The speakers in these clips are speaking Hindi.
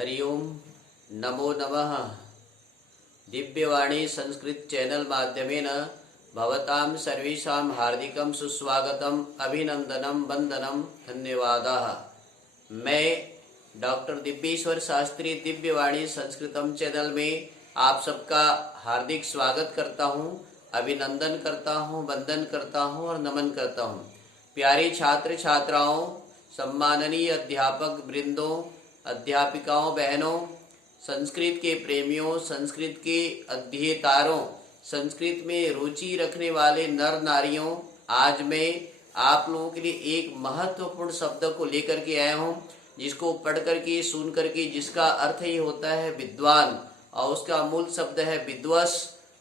हरि ओम नमो नमः। दिव्यवाणी संस्कृत चैनल माध्यमेन भवतां सर्वेषां हार्दिकं सुस्वागतम् अभिनंदनं वंदनं धन्यवादाः। मैं डॉक्टर दिव्येश्वर शास्त्री दिव्यवाणी संस्कृतम चैनल में आप सबका हार्दिक स्वागत करता हूं, अभिनंदन करता हूं, वंदन करता हूं और नमन करता हूं। प्यारे छात्र छात्राओं, सम्माननीय अध्यापक वृंदों, अध्यापिकाओं, बहनों, संस्कृत के प्रेमियों, संस्कृत के अध्येतारों, संस्कृत में रुचि रखने वाले नर नारियों, आज मैं आप लोगों के लिए एक महत्वपूर्ण शब्द को लेकर के आया हूँ, जिसको पढ़ करके सुन करके जिसका अर्थ ही होता है विद्वान और उसका मूल शब्द है विद्वस।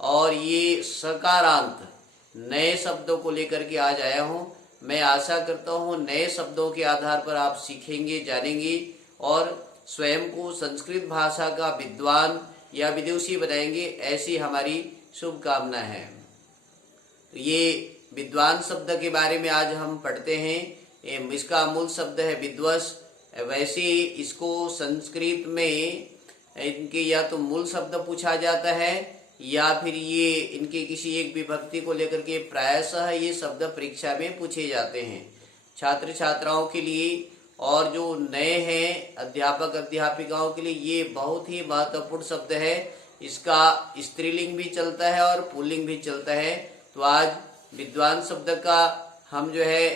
और ये सकारांत नए शब्दों को लेकर के आज आया हूँ। मैं आशा करता हूँ नए शब्दों के आधार पर आप सीखेंगे, जानेंगे और स्वयं को संस्कृत भाषा का विद्वान या विदुषी बनाएंगे, ऐसी हमारी शुभकामना है। तो ये विद्वान शब्द के बारे में आज हम पढ़ते हैं। इसका मूल शब्द है विद्वस। वैसे इसको संस्कृत में इनके या तो मूल शब्द पूछा जाता है या फिर ये इनके किसी एक विभक्ति को लेकर के प्रायशः ये शब्द परीक्षा में पूछे जाते हैं। छात्र छात्राओं के लिए और जो नए हैं अध्यापक अध्यापिकाओं के लिए ये बहुत ही महत्वपूर्ण शब्द है। इसका स्त्रीलिंग भी चलता है और पुल्लिंग भी चलता है। तो आज विद्वान शब्द का हम जो है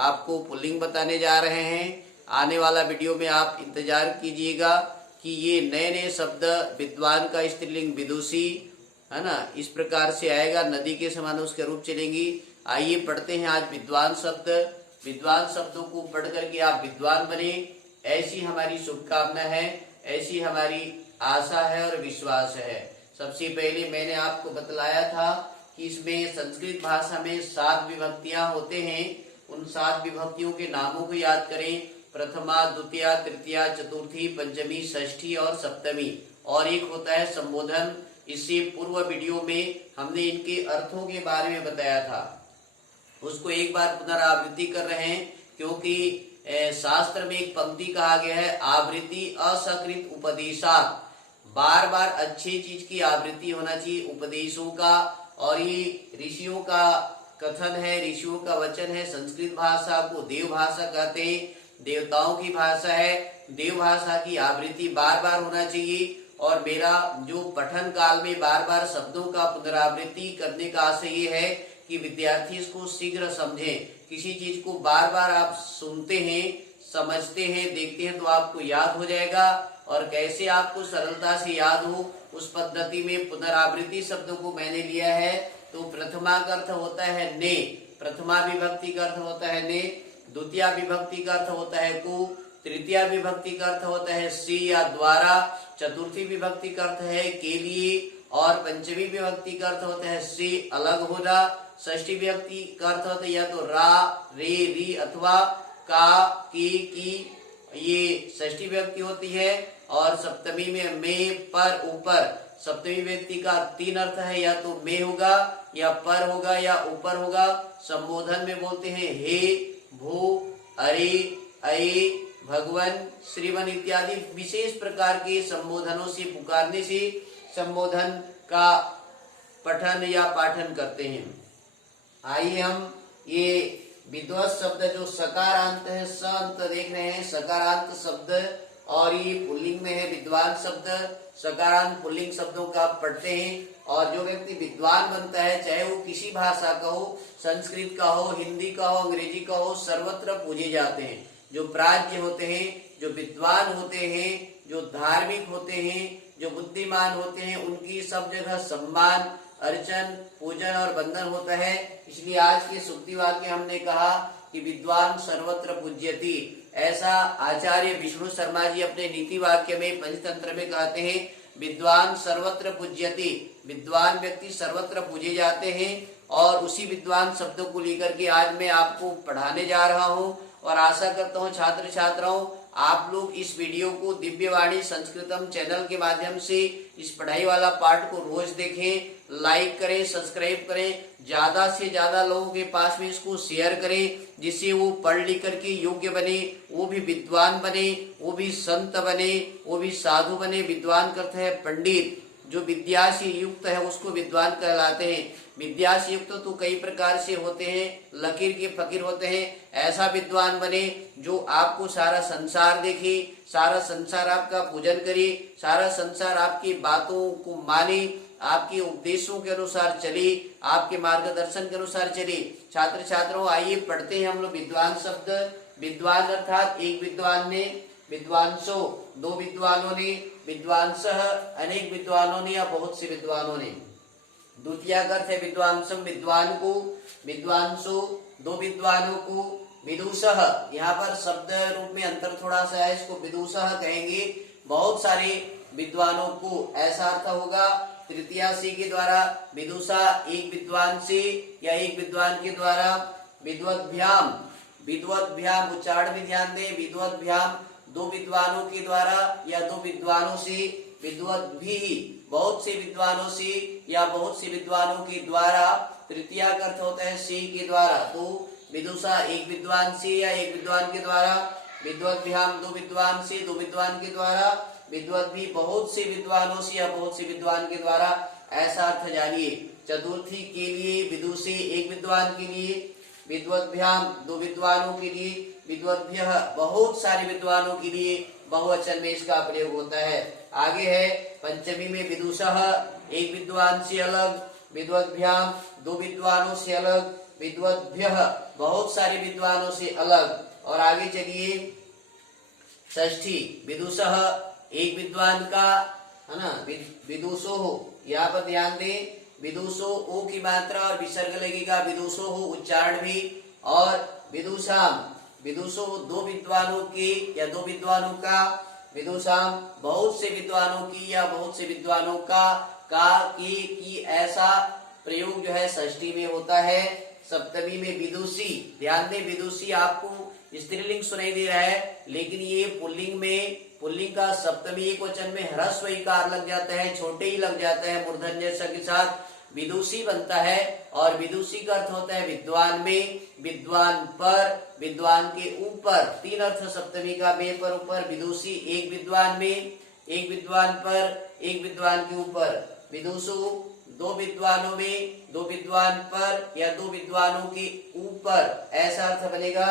आपको पुल्लिंग बताने जा रहे हैं। आने वाला वीडियो में आप इंतजार कीजिएगा कि ये नए नए शब्द विद्वान का स्त्रीलिंग विदुषी, है ना, इस प्रकार से आएगा। नदी के समान उसके रूप चलेंगी। आइए पढ़ते हैं आज विद्वान शब्द। विद्वान शब्दों को पढ़ करके आप विद्वान बने, ऐसी हमारी शुभकामना है, ऐसी हमारी आशा है और विश्वास है। सबसे पहले मैंने आपको बतलाया था कि इसमें संस्कृत भाषा में 7 विभक्तियां होते हैं। उन 7 विभक्तियों के नामों को याद करें। प्रथमा, द्वितीया, तृतीया, चतुर्थी, पंचमी, षष्ठी और सप्तमी। और एक होता है संबोधन। इससे पूर्व वीडियो में हमने इनके अर्थों के बारे में बताया था, उसको एक बार पुनरावृत्ति कर रहे हैं, क्योंकि शास्त्र में एक पंक्ति कहा गया है, आवृत्ति असकृत उपदेशात्। बार बार अच्छी चीज की आवृत्ति होना चाहिए उपदेशों का। और ये ऋषियों का कथन है, ऋषियों का वचन है। संस्कृत भाषा को देव भाषा कहते हैं, देवताओं की भाषा है। देव भाषा की आवृत्ति बार बार होना चाहिए। और मेरा जो पठन काल में बार बार शब्दों का पुनरावृत्ति करने का आशय ये है कि विद्यार्थी इसको शीघ्र समझें। किसी चीज को बार बार आप सुनते हैं, समझते हैं, देखते हैं तो आपको याद हो जाएगा। और कैसे आपको सरलता से याद हो, उस पद्धति में पुनरावृत्ति शब्दों को मैंने लिया है। तो प्रथमा का अर्थ होता है ने, प्रथमा विभक्ति का अर्थ होता है ने। द्वितीय विभक्ति का अर्थ होता है को। तृतीय विभक्ति का अर्थ होता है से या द्वारा। चतुर्थी विभक्ति का अर्थ है के लिए। और पंचमी विभक्ति का अर्थ होता है से अलग होना। षष्ठी विभक्ति का अर्थ होता है या तो रा, रे, री अथवा का, की। ये षष्ठी विभक्ति होती है। और सप्तमी में में, पर, ऊपर। सप्तमी विभक्ति का 3 अर्थ है, या तो में होगा या पर होगा या ऊपर होगा। संबोधन में बोलते हैं हे, भू, अरे, अये, भगवन, श्रीवन इत्यादि विशेष प्रकार के संबोधनों से पुकारने से संबोधन का पठन या पाठन करते हैं। आइए हम ये विद्वत शब्द जो सकारांत है, स अंत देख रहे हैं, सकारांत शब्द, और ये पुल्लिंग में है विद्वान शब्द। सकारांत पुल्लिंग शब्दों का आप पढ़ते हैं। और जो व्यक्ति विद्वान बनता है, चाहे वो किसी भाषा का हो, संस्कृत का हो, हिंदी का हो, अंग्रेजी का हो, सर्वत्र पूजे जाते हैं। जो प्राज्ञ होते हैं, जो विद्वान होते हैं, जो धार्मिक होते हैं, जो बुद्धिमान होते हैं, उनकी सब जगह सम्मान, अर्चन, पूजन और वंदन होता है। इसलिए आज के सूक्ति वाक्य हमने कहा कि विद्वान सर्वत्र पूज्यति। ऐसा आचार्य विष्णु शर्मा जी अपने नीति वाक्य में पंचतंत्र में कहते हैं, विद्वान सर्वत्र पूज्यति। विद्वान व्यक्ति सर्वत्र पूजे जाते हैं। और उसी विद्वान शब्दों को लेकर के आज मैं आपको पढ़ाने जा रहा हूँ। और आशा करता हूँ छात्र छात्राओं, आप लोग इस वीडियो को दिव्यवाणी संस्कृतम चैनल के माध्यम से इस पढ़ाई वाला पाठ को रोज देखें, लाइक करें, सब्सक्राइब करें, ज्यादा से ज्यादा लोगों के पास में इसको शेयर करें, जिससे वो पढ़ लिख करके योग्य बने, वो भी विद्वान बने, वो भी संत बने, वो भी साधु बने। विद्वान करते हैं पंडित, जो विद्या से युक्त है उसको विद्वान कहलाते हैं। विद्या से युक्त तो कई प्रकार से होते हैं, लकीर के फकीर होते हैं। ऐसा विद्वान बने जो आपको सारा संसार देखे, सारा संसार आपका पूजन करे, सारा संसार आपकी बातों को माने, आपके उपदेशों के अनुसार चले, आपके मार्गदर्शन के अनुसार चले। छात्र छात्राओं आइए पढ़ते हैं हम लोग विद्वान शब्द। विद्वान अर्थात एक विद्वान ने, विद्वांसो दो विद्वानों ने, विद्वांसः अनेक विद्वानों ने या बहुत से विद्वानों ने। द्वितीय अर्थ है विद्वांसम विद्वान को, विद्वांसो दो विद्वानों को, विदुषः यहाँ पर शब्द रूप में अंतर थोड़ा सा है, इसको विदुषः कहेंगे, बहुत सारे विद्वानों को, ऐसा अर्थ होगा। तृतीया से के द्वारा विदुषा एक विद्वान से या एक विद्वान के द्वारा। विद्वद्भ्याम, विद्वद्भ्याम उच्चारण में ध्यान दें, विद्वद्भ्याम दो विद्वानों के द्वारा या दो विद्वानों से। विद्वद्भिः बहुत से विद्वानों से या बहुत से विद्वानों के द्वारा। तृतीया का अर्थ होता है से के द्वारा, तो विदुषा एक विद्वान से या एक विद्वान के द्वारा। विद्वद्भ्याम दो विद्वान से, दो विद्वान के द्वारा। विद्वद्भिः बहुत से विद्वानों से या बहुत से विद्वान के द्वारा, ऐसा अर्थ जानिए। चतुर्थी के लिए विदुषे एक विद्वान के लिए, विद्वद्भ्याम दो विद्वानों के लिए, विद्वद्भ्यः बहुत सारे विद्वानों के लिए बहुवचन में इसका प्रयोग होता है। आगे है पंचमी में विदुषः एक विद्वान से अलग, विद्वद्भ्याम दो विद्वानों से अलग, विद्वद्भ्यः बहुत सारे विद्वानों से अलग। और आगे चलिए षष्ठी विदुषः एक विद्वान का, है ना, विदुषो हो, यहाँ पर ध्यान दें, विदुषो ओ की मात्रा और विसर्ग लगेगा, विदुषो हो उच्चारण भी। और विदुषाम, विदुषो दो विद्वानों के या दो विद्वानों का, विदुषाम बहुत से विद्वानों की या बहुत से विद्वानों का की ऐसा प्रयोग जो है षष्ठी में होता है। सप्तमी में विदुषी, ध्यान दें विदुषी आपको स्त्रीलिंग सुनाई दे रहा है, लेकिन ये पुल्लिंग में, पुल्लिंग का सप्तमी एक वचन में ह्रस्व इकार लग जाता है, छोटे ही लग जाता है, मूर्धन्य स के साथ विदुषी बनता है। और विदुषी का अर्थ होता है विद्वान में, विद्वान पर, विद्वान के ऊपर। तीन अर्थ सप्तमी का, बे पर ऊपर, विदुषी एक विद्वान में, एक विद्वान पर, एक विद्वान के ऊपर। विदुषु दो विद्वानों में, दो विद्वान पर या दो विद्वानों के ऊपर, ऐसा अर्थ बनेगा।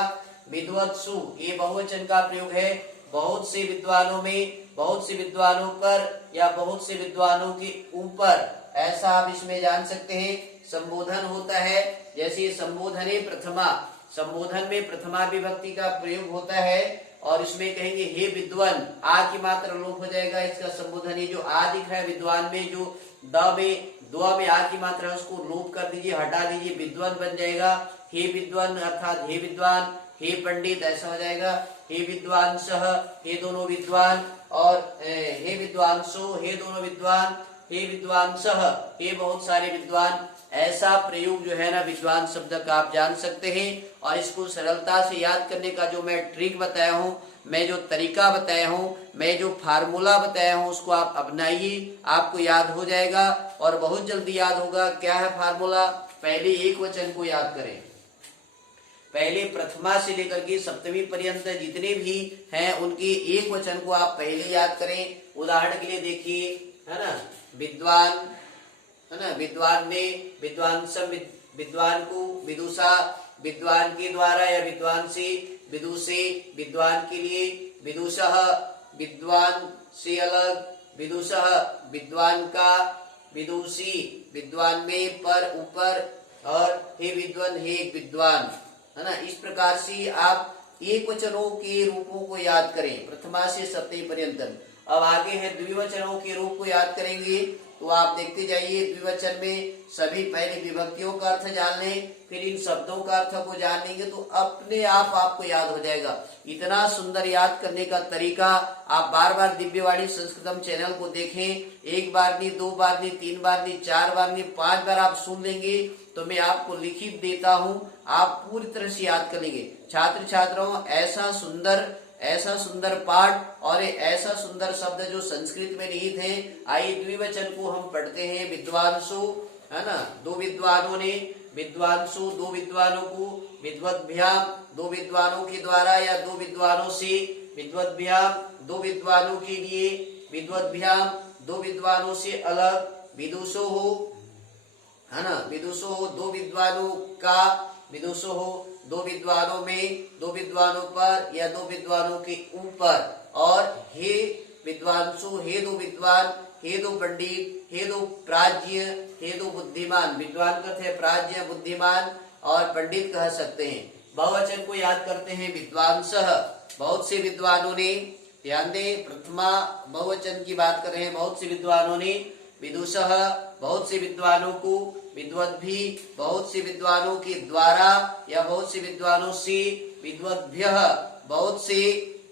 विद्वत्सु ये बहुवचन का प्रयोग है, बहुत से विद्वानों में, बहुत से विद्वानों पर या बहुत से विद्वानों के ऊपर, ऐसा आप इसमें जान सकते हैं। संबोधन होता है, जैसे संबोधने प्रथमा, संबोधन में प्रथमा विभक्ति का प्रयोग होता है और इसमें कहेंगे हे विद्वान, आ की मात्रा लोप हो जाएगा, इसका संबोधन ये जो आ दिख रहा है विद्वान में, जो द में, द्वा में आ की मात्रा उसको लोप कर दीजिए, हटा दीजिए, विद्वान बन जाएगा। हे विद्वान अर्थात हे विद्वान, हे पंडित ऐसा हो जाएगा। हे विद्वांसः हे दोनों विद्वान, और हे विद्वांसो हे दोनों विद्वान, हे विद्वांसः हे बहुत सारे विद्वान, ऐसा प्रयोग जो है ना विद्वान शब्द का आप जान सकते हैं। और इसको सरलता से याद करने का जो मैं ट्रिक बताया हूँ, मैं जो तरीका बताया हूँ, मैं जो फार्मूला बताया हूँ, उसको आप अपनाइए, आपको याद हो जाएगा और बहुत जल्दी याद होगा। क्या है फार्मूला? पहले एक वचन को याद करें, पहले प्रथमा से लेकर के सप्तमी पर्यंत जितने भी हैं उनके एक वचन को आप पहले याद करें। उदाहरण के लिए देखिए, है ना, विद्वान, है ना, विद्वान ने, विद्वांसम विद्वान को, विदुषा विद्वान के द्वारा या विद्वान से, विदुषे विद्वान के लिए, विदुषः विद्वान से अलग, विदुषः विद्वान का, विदुषी विद्वान में पर ऊपर, और हे विद्वान हे विद्वान, है ना। इस प्रकार से आप एक वचनों के रूपों को याद करें प्रथमा से सप्तमी पर्यंत। अब आगे है द्विवचनों के रूप को याद करेंगे, तो आप देखते जाइए। द्विवचन में सभी पहले विभक्तियों का अर्थ जान लें, फिर इन शब्दों का अर्थ को जान लेंगे तो अपने आप आपको याद हो जाएगा। इतना सुंदर याद करने का तरीका आप बार बार दिव्यवाणी संस्कृतम चैनल को देखें। एक बार नहीं, दो बार नहीं, तीन बार नहीं, चार बार नहीं, 5 बार आप सुन लेंगे तो मैं आपको लिखित देता हूँ, आप पूरी तरह से याद कर लेंगे। छात्र छात्राओं, ऐसा सुंदर पाठ और ऐसा सुंदर शब्द जो संस्कृत में निहित है, आइए द्विवचन को हम पढ़ते हैं। विद्वांसु है ना। दो विद्वानों ने, विद्वांसु दो विद्वानों को, विद्वद्भ्याम दो विद्वानों के द्वारा या दो विद्वानों से, विद्वद्भ्याम दो विद्वानों के लिए, विद्वद्भ्याम दो विद्वानों से अलग, विदुषो हो, है ना, विदुषो हो दो विद्वानों का, विदुषो हो दो विद्वानों में, दो विद्वानों पर या दो विद्वानों के ऊपर, और हे विद्वांसु, हे दो विद्वान, हे दो पंडित, हे दो प्राज्ञ, हे दो बुद्धिमान। विद्वान कहते हैं प्राज्ञ, बुद्धिमान और पंडित कह सकते हैं। बहुवचन को याद करते हैं विद्वांसः, बहुत से विद्वानों ने, ध्यान दें प्रथमा बहुवचन की बात कर रहे हैं, बहुत से विद्वानों ने, विदुषः बहुत से विद्वानों को, विद्वद्भिः बहुत से विद्वानों के द्वारा या बहुत से विद्वानों से, विद्वद्भ्यः बहुत से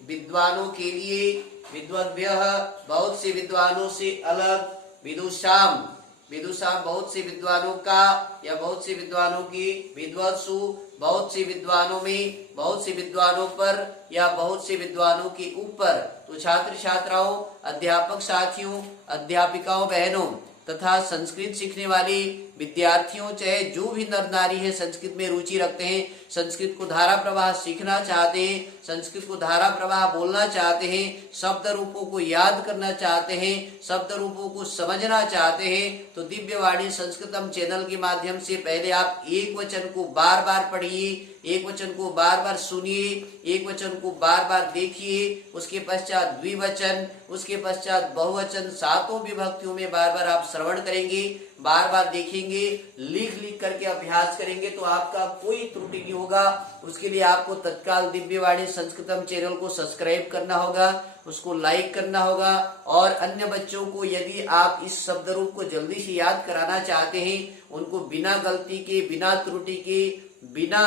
विद्वानों के लिए, विद्वद्भ्यः बहुत से विद्वानों से अलग, विदुषाम विदुषाम बहुत से विद्वानों का या बहुत से विद्वानों की, विद्वत्सु बहुत से विद्वानों में, बहुत से विद्वानों पर या बहुत से विद्वानों के ऊपर। तो छात्र छात्राओं, अध्यापक साथियों, अध्यापिकाओं बहनों तथा संस्कृत सीखने वाले विद्यार्थियों, चाहे जो भी नर नारी है संस्कृत में रुचि रखते हैं, संस्कृत को धारा प्रवाह सीखना चाहते हैं, संस्कृत को धारा प्रवाह बोलना चाहते हैं, शब्द रूपों को याद करना चाहते हैं, शब्द रूपों को समझना चाहते हैं, तो दिव्यवाणी संस्कृतम चैनल के माध्यम से पहले आप एक वचन को बार बार पढ़िए, एक वचन को बार बार सुनिए, एक वचन को बार बार देखिए, उसके पश्चात द्विवचन, उसके पश्चात बहुवचन, सातों विभक्तियों में बार बार आप श्रवण करेंगे, बार बार देखेंगे, लिख लिख करके अभ्यास करेंगे, तो आपका कोई त्रुटि नहीं होगा। उसके लिए आपको तत्काल दिव्यवाणी संस्कृतम चैनल को सब्सक्राइब करना होगा, उसको लाइक करना होगा, और अन्य बच्चों को यदि आप इस शब्द रूप को जल्दी से याद कराना चाहते हैं, उनको बिना गलती के, बिना त्रुटि के, बिना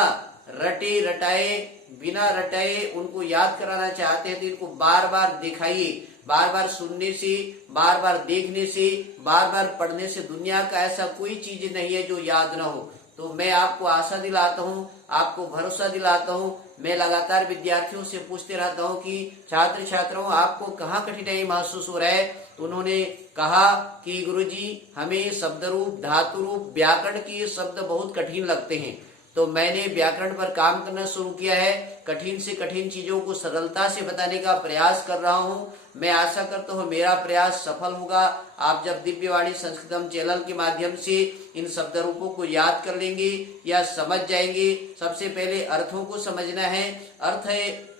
रटाए उनको याद कराना चाहते हैं, तो इनको बार बार दिखाइए। बार बार सुनने से, बार बार देखने से, बार बार पढ़ने से दुनिया का ऐसा कोई चीज नहीं है जो याद ना हो। तो मैं आपको आशा दिलाता हूँ, आपको भरोसा दिलाता हूँ, मैं लगातार विद्यार्थियों से पूछते रहता हूँ कि छात्र छात्राओं आपको कहाँ कठिनाई महसूस हो रहा है। तो उन्होंने कहा कि गुरुजी हमें शब्द रूप, धातु रूप, व्याकरण के शब्द बहुत कठिन लगते हैं। तो मैंने व्याकरण पर काम करना शुरू किया है, कठिन से कठिन चीजों को सरलता से बताने का प्रयास कर रहा हूँ। मैं आशा करता हूँ मेरा प्रयास सफल होगा। आप जब दिव्यवाणी संस्कृतम चैनल के माध्यम से इन शब्द रूपों को याद कर लेंगे या समझ जाएंगे, सबसे पहले अर्थों को समझना है, अर्थ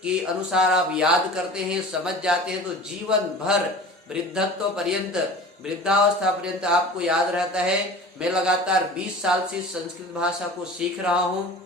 के अनुसार आप याद करते हैं, समझ जाते हैं, तो जीवन भर वृद्धत्व पर्यंत, वृद्धावस्था पर्यंत आपको याद रहता है। मैं लगातार 20 साल से संस्कृत भाषा को सीख रहा हूँ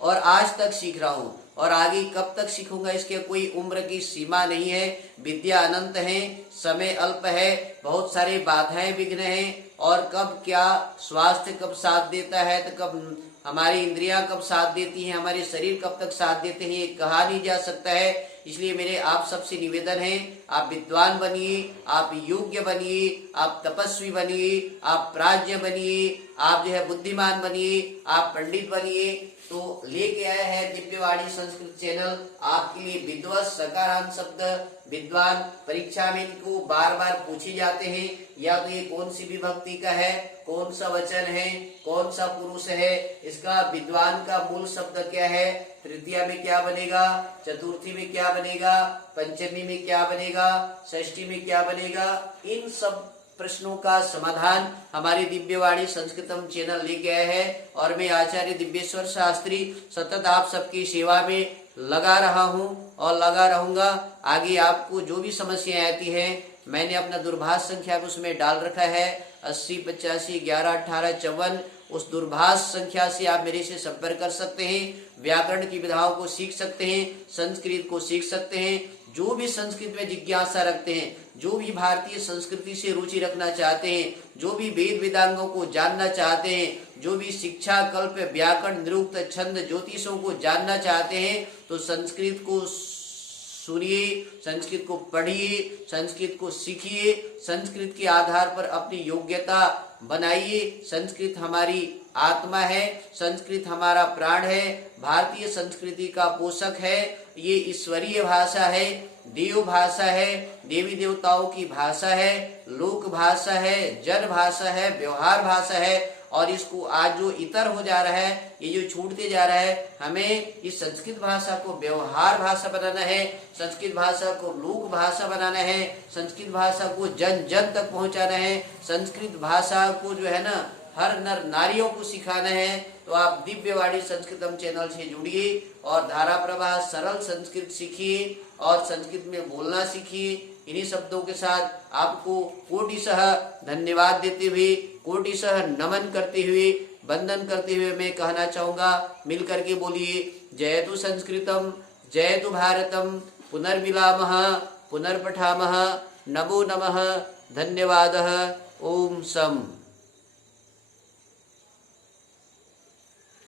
और आज तक सीख रहा हूँ, और आगे कब तक सीखूंगा इसके कोई उम्र की सीमा नहीं है। विद्या अनंत है, समय अल्प है, बहुत सारे बाधाएं विघ्न हैं, और कब क्या स्वास्थ्य कब साथ देता है, तो कब हमारी इंद्रियां कब साथ देती हैं, हमारे शरीर कब तक साथ देते हैं, ये कहा नहीं जा सकता है। इसलिए मेरे आप सबसे निवेदन है, आप विद्वान बनिए, आप योग्य बनिए, आप तपस्वी बनिए, आप प्राज्ञ बनिए, आप जो है बुद्धिमान बनिए, आप पंडित बनिए। तो लेके आया है दिव्यवाणी संस्कृत चैनल आपके लिए विद्वत सकारांत शब्द। विद्वान परीक्षा में इनको बार बार पूछे जाते हैं, या तो ये कौन सी विभक्ति का है, कौन सा वचन है, कौन सा पुरुष है, इसका विद्वान का मूल शब्द क्या है, तृतीया में क्या बनेगा, चतुर्थी में क्या बनेगा, पंचमी में क्या बनेगा, षष्ठी में क्या बनेगा। इन सब प्रश्नों का समाधान हमारी दिव्यवाणी संस्कृतम चैनल लेके आया है, और मैं आचार्य दिव्येश्वर शास्त्री सतत आप सबकी सेवा में लगा रहा हूं और लगा रहूंगा। आगे आपको जो भी समस्याएं आती हैं, मैंने अपना दूरभाष संख्या भी उसमें डाल रखा है, 80 85 11 18 54। उस दूरभाष संख्या से आप मेरे से संपर्क कर सकते हैं, व्याकरण की विधाओं को सीख सकते हैं, संस्कृत को सीख सकते हैं। जो भी संस्कृत में जिज्ञासा रखते हैं, जो भी भारतीय संस्कृति से रुचि रखना चाहते हैं, जो भी वेद वेदांगों को जानना चाहते हैं, जो भी शिक्षा कल्प व्याकरण निरुक्त छंद ज्योतिषों को जानना चाहते हैं, तो संस्कृत को सुनिए, संस्कृत को पढ़िए, संस्कृत को सीखिए, संस्कृत के आधार पर अपनी योग्यता बनाइए। संस्कृत हमारी आत्मा है, संस्कृत हमारा प्राण है, भारतीय संस्कृति का पोषक है, ये ईश्वरीय भाषा है। देव भाषा है, देवी देवताओं की भाषा है, लोक भाषा है, जन भाषा है, व्यवहार भाषा है। और इसको आज जो इतर हो जा रहा है, ये जो छूटते जा रहा है, हमें इस संस्कृत भाषा को व्यवहार भाषा बनाना है, संस्कृत भाषा को लोक भाषा बनाना है, संस्कृत भाषा को जन जन तक पहुंचाना है, संस्कृत भाषा को जो है ना हर नर नारियों को सिखाना है। तो आप दिव्यवाणी संस्कृतम चैनल से जुड़िए और धारा प्रवाह सरल संस्कृत सीखिए और संस्कृत में बोलना सीखिए। इन्हीं शब्दों के साथ आपको कोटिशः धन्यवाद देते हुए, कोटिशः नमन करते हुए, वंदन करते हुए मैं कहना चाहूंगा, मिलकर के बोलिए, जयतु संस्कृतम, जयतु भारतम, पुनर्मिलामः, पुनर्पठामः, नमो नमः, धन्यवादः, ओम सम।